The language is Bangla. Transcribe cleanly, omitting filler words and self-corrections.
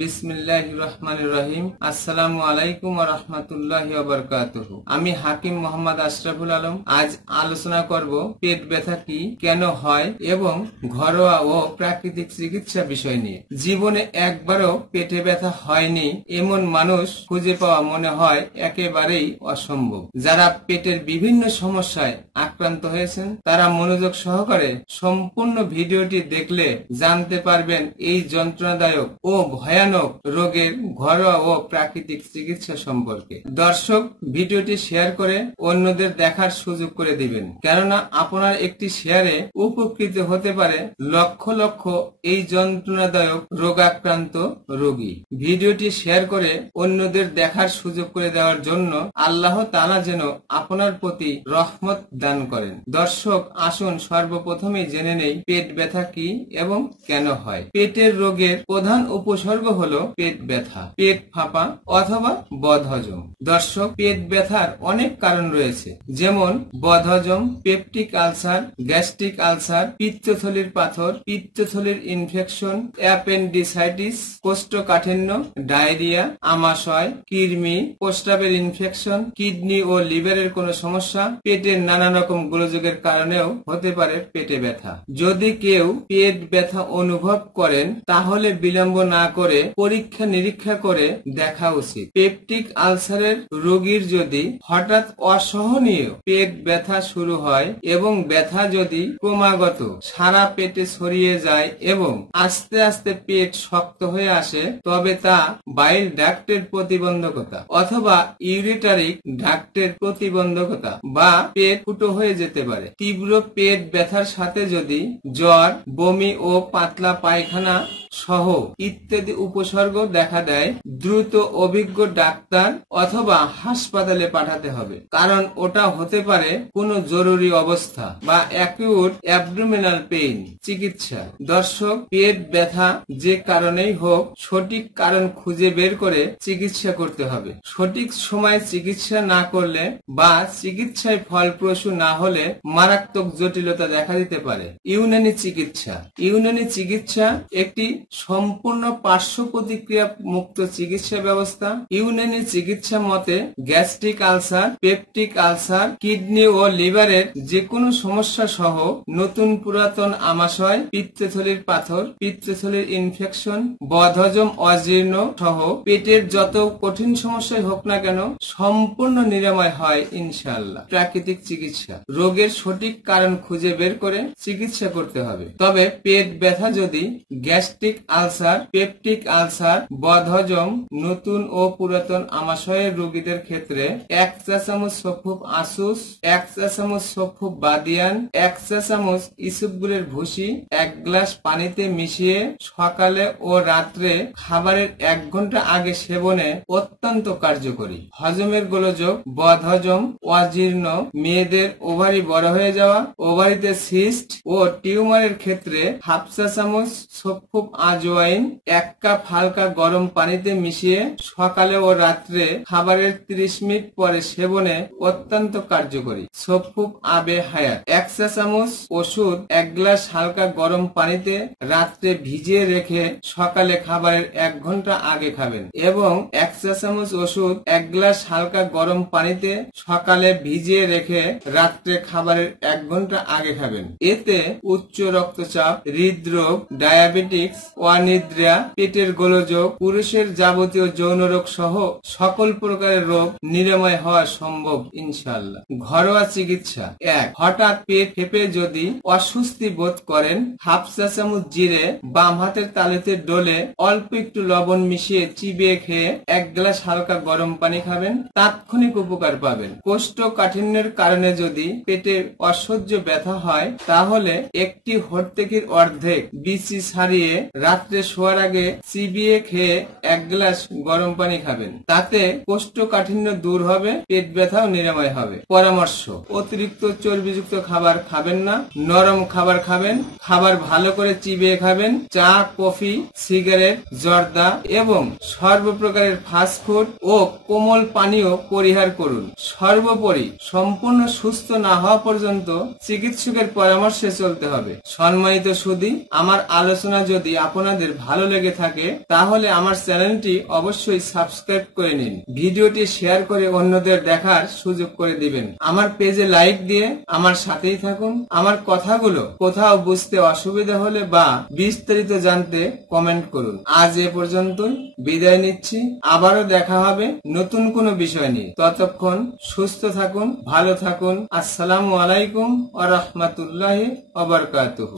বিসমিল্লাহির রহমানির রহিম। আসসালামু আলাইকুম ওয়া রাহমাতুল্লাহি ওয়া বারাকাতুহু। আমি হাকিম মোহাম্মদ আশরাফুল আলম। আজ আলোচনা করব পেট ব্যথা কি, কেন হয় এবং ঘরোয়া ও প্রাকৃতিক চিকিৎসা বিষয় নিয়ে। জীবনে একবারও পেটে ব্যথা হয়নি এমন মানুষ খুঁজে পাওয়া মনে হয় একেবারেই অসম্ভব। যারা পেটের বিভিন্ন সমস্যায় আক্রান্ত হয়েছেন তারা মনোযোগ সহকারে সম্পূর্ণ ভিডিওটি দেখলে জানতে পারবেন এই যন্ত্রণাদায়ক ও ভয়ানক রোগের ঘরোয়া ও প্রাকৃতিক চিকিৎসা সম্পর্কে। দর্শক, ভিডিওটি শেয়ার করে অন্যদের দেখার সুযোগ করে দিবেন, কেননা আপনার একটি শেয়ারে উপকৃত হতে পারে লক্ষ লক্ষ এই যন্ত্রণাদায়ক রোগাক্রান্ত রোগী। ভিডিওটি শেয়ার করে অন্যদের দেখার সুযোগ করে দেওয়ার জন্য আল্লাহ তাআলা যেন আপনার প্রতি রহমত দান করেন। দর্শক, আসুন সর্বপ্রথমে জেনে নেই পেট ব্যথা কি এবং কেন হয়। পেটের রোগের প্রধান উপসর্গ হলো পেট ব্যথা, পেট ফাঁপা অথবা বদহজম। দর্শক, পেট ব্যথার অনেক কারণ রয়েছে, যেমন বদহজম, পেপটিক আলসার, গ্যাস্ট্রিক আলসার, পিত্তথলির পাথর, পিত্তথলির ইনফেকশন, অ্যাপেন্ডিসাইটিস, কোষ্ঠকাঠিন্য, ডায়রিয়া, আমাশয়, কৃমি, প্রস্রাবের ইনফেকশন, কিডনি ও লিভারের কোনো সমস্যা, পেটের নানা রকম গোলযোগের কারণেও হতে পারে পেটে ব্যথা। যদি কেউ পেট ব্যথা অনুভব করেন তাহলে বিলম্ব না করে পরীক্ষা নিরীক্ষা করে দেখা উচিত। পেপটিক আলসারের রোগীর যদি হঠাৎ অসহনীয় পেট ব্যথা শুরু হয় এবং ব্যথা যদি ক্রমাগত সারা পেটে ছড়িয়ে যায় এবং আস্তে আস্তে পেট শক্ত হয়ে আসে, তবে তা বাইল ডাক্টের প্রতিবন্ধকতা অথবা ইউরিটারিক ডাক্টের প্রতিবন্ধকতা বা পেট ফুটো হয়ে যেতে পারে। তীব্র পেট ব্যথার সাথে যদি জ্বর, বমি ও পাতলা পায়খানা সহ ইত্যাদি উপসর্গ দেখা দেয়, দ্রুত অভিজ্ঞ ডাক্তার অথবা হাসপাতালে পাঠাতে হবে, কারণ ওটা হতে পারে কোনো জরুরি অবস্থা বা অ্যাকিউট অ্যাবডোমিনাল পেইন। চিকিৎসা। দর্শক, পেট ব্যথা যে কারণেই হোক সঠিক কারণ খুঁজে বের করে চিকিৎসা করতে হবে। সঠিক সময় চিকিৎসা না করলে বা চিকিৎসায় ফলপ্রসূ না হলে মারাত্মক জটিলতা দেখা দিতে পারে। ইউনানি চিকিৎসা। ইউনানি চিকিৎসা একটি সম্পূর্ণ পার্শ্ব প্রতিক্রিয়া মুক্ত চিকিৎসা ব্যবস্থা। ইউনানি চিকিৎসা মতে gastric ulcer, peptic ulcer, kidney ও লিভারের যে কোনো সমস্যা সহ নতুন পুরাতন আমাশয়, পিত্তথলির পাথর, পিত্তথলির ইনফেকশন, বদহজম, অজীর্ণ সহ পেটের যত কঠিন সমস্যাই হোক না কেন সম্পূর্ণ নিরাময় হয় ইনশাআল্লাহ। প্রাকৃতিক চিকিৎসা। রোগের সঠিক কারণ খুঁজে বের করে চিকিৎসা করতে হবে। তবে পেট ব্যথা যদি গ্যাস্ট্রিক আলসার, পেপটিক আলসার, বদহজম, নতুন ও পুরাতন আমাশয়ের রোগীদের ক্ষেত্রে 1 চা চামচ সফুব আসুস, 1 চা চামচ সফুব বাদিয়ান, 1 চা চামচ ইসবগুলের ভুসি 1 গ্লাস পানিতে মিশিয়ে সকালে ও রাত্রে খাবারের 1 ঘন্টা আগে সেবনে অত্যন্ত কার্যকরী। হজমের গোলযোগ, বদহজম, অজীর্ণ, মেয়েদের ওভারি বড় হয়ে যাওয়া, ওভারিতে সিস্ট ও টিউমারের ক্ষেত্রে 1/2 চা চামচ সফুব আজওয়াইন 1 কাপ হালকা গরম পানিতে মিশিয়ে সকালে ও রাত্রে খাবারের 30 মিনিট পরে সেবনে অত্যন্ত কার্যকরী। সফুব আবে হায়াত 1 চা চামচ ওষুধ 1 গ্লাস হালকা গরম পানিতে রাত্রে ভিজিয়ে রেখে সকালে খাবারের 1 ঘন্টা আগে খাবেন এবং 1 চা চামচ ওষুধ 1 গ্লাস হালকা গরম পানিতে সকালে ভিজিয়ে রেখে রাত্রে খাবারের 1 ঘন্টা আগে খাবেন। এতে উচ্চ রক্তচাপ, হৃদরোগ, ডায়াবেটিক্স, অনিদ্রা, পেটের গোলযোগ, পুরুষের যাবতীয় যৌন রোগ সহ সকল প্রকারের রোগ নিরাময় হওয়া সম্ভব ইনশাআল্লাহ। ঘরোয়া চিকিৎসা। 1. হঠাৎ পেট ফেঁপে যদি অস্বস্তি বোধ করেন, 1/2 চা চামচ জিরে বাম হাতের তালুতে ডলে অল্প একটু লবণ মিশিয়ে চিবিয়ে খেয়ে 1 গ্লাস হালকা গরম পানি খাবেন, তাৎক্ষণিক উপকার পাবেন। কোষ্ঠকাঠিন্যের কারণে যদি পেটে অসহ্য ব্যথা হয় তাহলে একটি হর্তেকির অর্ধেক বিচি ছাড়িয়ে রাত্রে শোয়ার আগে চিবিয়ে খেয়ে 1 গ্লাস গরম পানি খাবেন, তাতে কোষ্ঠকাঠিন্য দূর হবে, পেট ব্যথাও নিরাময় হবে। পরামর্শ: অতিরিক্ত চর্বিযুক্ত খাবার খাবেন না, নরম খাবার খাবেন, খাবার ভালো করে চিবিয়ে খাবেন, চা, কফি, সিগারেট, জর্দা এবং সর্বপ্রকারের ফাস্টফুড ও কোমল পানীয় পরিহার করুন। সর্বোপরি সম্পূর্ণ সুস্থ না হওয়া পর্যন্ত চিকিৎসকের পরামর্শে চলতে হবে। সম্মানিত সুধী, আমার আলোচনা যদি আপনাদের ভালো লেগে থাকে তাহলে আমার চ্যানেলটি অবশ্যই সাবস্ক্রাইব করে নিন। ভিডিওটি শেয়ার করে অন্যদের দেখার সুযোগ করে দিবেন। আমার পেজে লাইক দিয়ে আমার সাথেই থাকুন। আমার কথাগুলো কোথাও বুঝতে অসুবিধা হলে বা বিস্তারিত জানতে কমেন্ট করুন। আজ এ পর্যন্তই, বিদায় নিচ্ছি। আবারও দেখা হবে নতুন কোনো বিষয় নিয়ে। ততক্ষণ সুস্থ থাকুন, ভালো থাকুন। আসসালামু আলাইকুম ওয়া রাহমাতুল্লাহি ওয়া বারাকাতুহু।